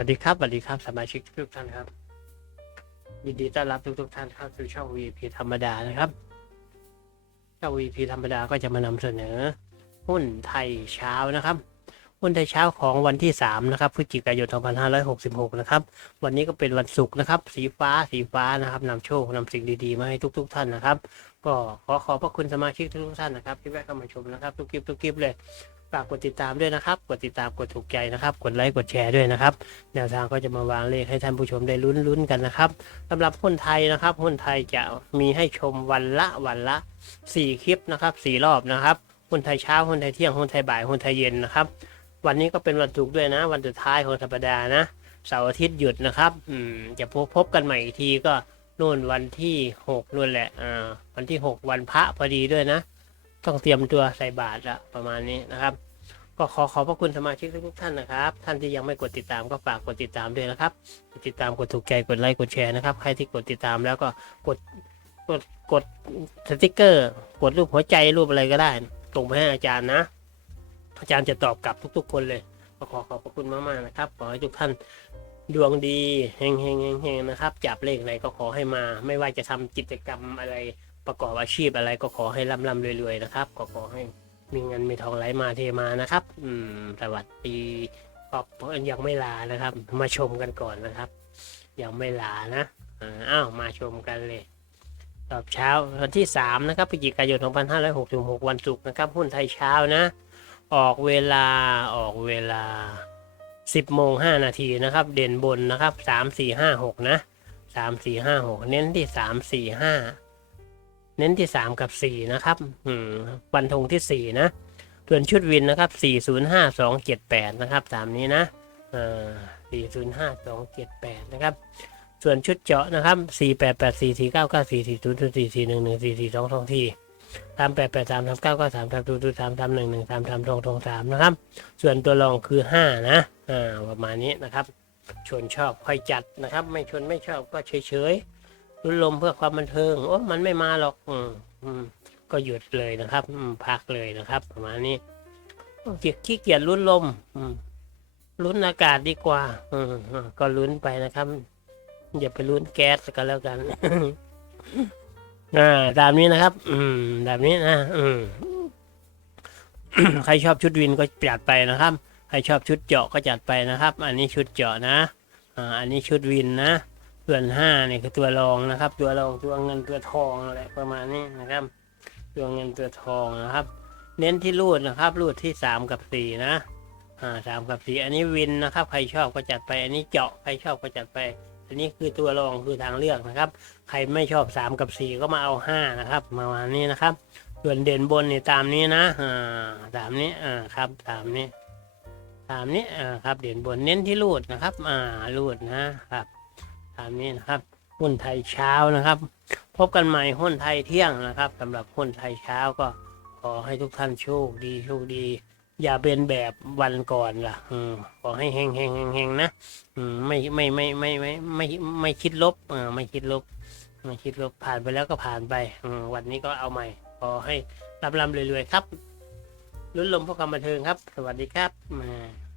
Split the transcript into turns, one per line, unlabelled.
วัสดีครับสวัสดีครับสมาชิกทุกท่านครับ ยินดีต้อนรับทุกทุกท่านเข้าสู่ช่อง VP ธรรมดานะครับช่อง VP ธรรมดาก็จะมานำเสนอ หุ้นไทยเช้านะครับ หุ้นไทยเช้าของวันที่ 3 นะครับพฤศจิกายน 2566 นะครับ วันนี้ก็เป็นวันศุกร์นะครับ สีฟ้าสีฟ้านะครับนำโชคนำสิ่งดีๆ มาให้ทุกๆท่านนะครับ ก็ขอขอบพระคุณสมาชิกทุกท่านนะครับ ที่แวะเข้ามาชมนะครับ ทุกคลิปทุกคลิปเลย ฝากกดติดตามด้วยนะครับ กดติดตามกดถูกใจนะครับ กดไลค์กดแชร์ด้วยนะครับ แนวทางก็จะมาวางเลขให้ท่านผู้ชมได้ลุ้นลุ้นกันนะครับสำหรับหุ้นไทยนะครับหุ้นไทยจะมีให้ชมวันละวันละ 4 คลิปนะครับ 4 รอบนะครับหุ้นไทยเช้าหุ้นไทยเที่ยงหุ้นไทยบ่ายหุ้นไทยเย็นนะครับ วันนี้ก็เป็นวันศุกด้วยนะ วันสุดท้ายของสัปดาห์นะเสาร์อาทิตย์หยุดนะครับอืมจะพบพบกันใหม่อีกทีก็นู่นวันที่6นู่นแหละอ่าวันที่ 6 วันพระพอดีด้วยนะ ต้องเตรียมตัวใส่บาตรละประมาณนี้นะครับ ก็ขอขอบพระคุณสมาชิกทุกท่านนะครับ ท่านที่ยังไม่กดติดตามก็ฝากกดติดตามด้วยนะครับกดติดตามกดถูกใจกดไลค์กดแชร์นะครับใครที่กดติดตามแล้วก็กดกดกดสติกเกอร์ กดรูปหัวใจรูปอะไรก็ได้ส่งไปให้อาจารย์นะ อาจารย์จะตอบกลับทุก ๆ คนเลยก็ขอขอบพระคุณมากๆนะครับ ขอให้ทุกท่านดวงดีเฮงเฮงเฮงเฮงนะครับ จับเลขไหนก็ขอให้มา ไม่ว่าจะทำกิจกรรมอะไร ประกอบอาชีพอะไรก็ขอให้ร่ำร่ำรวยๆนะครับ ก็ขอให้มีเงินมีทองไหลมาเทมานะครับ อืมสวัสดีขอบยังไม่ลานะครับ มาชมกันก่อนนะครับ ยังไม่ลานะอ้าวมาชมกันเลยรอบเช้าวันที่ 3 นะครับพฤศจิกายน 2566 วันศุกร์นะครับ หุ้นไทยเช้านะ ออกเวลาออกเวลา 10โมง5นาทีนะครับ เด่นบนนะครับ 3 4 5 6 นะ 3 4 5 6 เน้นที่ 3 4 5 เน้นที่3กับ4นะครับ อืมวันธงที่4นะ ส่วนชุดวินนะครับ405278นะครับตามนี้นะอ่อ405278นะครับส่วนชุดเจาะนะครับ 488449944044114422ทีตาม883 3993 3223 311 332 3 นะครับ ส่วนตัวรองคือ 5 นะ อ่า ประมาณนี้นะครับชวนชอบค่อยจัดนะครับ ไม่ชวนไม่ชอบก็เฉยๆ รุ่นลมเพื่อความบันเทิงโอ้มันไม่มาหรอกอืมอืมก็หยุดเลยนะครับ อืมพักเลยนะครับ ประมาณนี้เกียขี้เกียจรุ่นลม อืมลุ้นอากาศดีกว่าอืมอืมก็ลุ้นไปนะครับ อย่าไปลุ้นแก๊สกันแล้วกันอ่าตามนี้นะครับ อืมแบบนี้นะอืมใครชอบชุดวินก็จัดไปนะครับ ใครชอบชุดเจาะก็จัดไปนะครับ อันนี้ชุดเจาะนะอ่าอันนี้ชุดวินนะ ส่วนห้าเนี่ยคือตัวรองนะครับ ตัวรองตัวเงินตัวทองอะไรประมาณนี้นะครับ ตัวเงินตัวทองนะครับ เน้นที่รูดนะครับ รูดที่สามกับสี่นะอ่าสามกับสี่อันนี้วินนะครับ ใครชอบก็จัดไป อันนี้เจาะใครชอบก็จัดไป อันนี้คือตัวรองคือทางเลือกนะครับ ใครไม่ชอบสามกับสี่ก็มาเอาห้านะครับประมาณนี้นะครับ ส่วนเด่นบนเนี่ยตามนี้นะอ่าตามนี้อ่าครับตามนี้ตามนี้อ่าครับเด่นบนเน้นที่รูดนะครับ อ่ารูดนะครับ ตามนี้นะครับ หุ้นไทยเช้านะครับ พบกันใหม่หุ้นไทยเที่ยงนะครับสำหรับหุ้นไทยเช้าก็ขอให้ทุกท่านโชคดีโชคดี อย่าเป็นแบบวันก่อนล่ะอืมขอให้แห้งแห้งแห้งนะอืมไม่ไม่ไม่ไม่ไม่ไม่ไม่คิดลบเออไม่คิดลบไม่คิดลบผ่านไปแล้วก็ผ่านไปอืมวันนี้ก็เอาใหม่ ขอให้ร่ำรำรวยๆครับลุ้นลมพวกคำบันเทิงครับ สวัสดีครับมา